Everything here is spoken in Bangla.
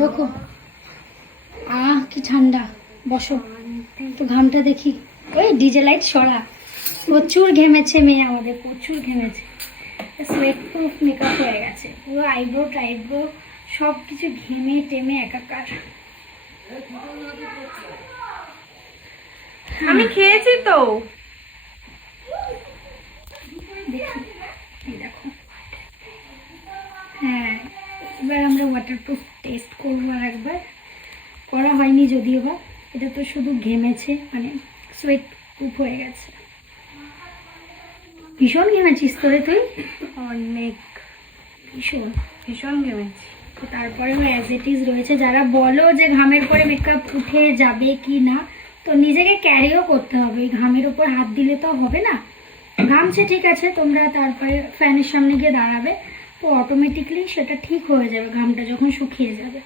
দেখো কি ঠান্ডা। বসো তো, ঘামটা দেখি। ওই ডিজে লাইট সরা। প্রচুর ঘেমেছে মেয়ে আমাদের, প্রচুর ঘেমেছে। সোয়েট প্রুফ মেকআপ হয়ে গেছে পুরো, আইব্রো টাইব্রো সব কিছু ঘেমে টেমে একাকার। আমি খেয়েছি তো। দেখি দেখো। হ্যাঁ, এবার আমরা ওয়াটারপ্রুফ টেস্ট করবো আর একবার। করা হয়নি যদিও বা, এটা তো শুধু ঘেমেছে, মানে সোয়েট প্রুফ হয়ে গেছে। ভীষণ ঘেমেছিস তোরে তুই? অনেক, ভীষণ ভীষণ ঘেমেছি। তো তারপরেও অ্যাজ ইট ইজ রয়েছে। যারা বলো যে ঘামের পরে মেকআপ উঠে যাবে কি না, তো নিজেকে ক্যারিও করতে হবে। এই ঘামের উপর হাত দিলে তো হবে না। ঘামছে ঠিক আছে, তোমরা তারপরে ফ্যানের সামনে গিয়ে দাঁড়াবে, তো অটোমেটিকলি সেটা ঠিক হয়ে যাবে ঘামটা যখন শুকিয়ে যাবে।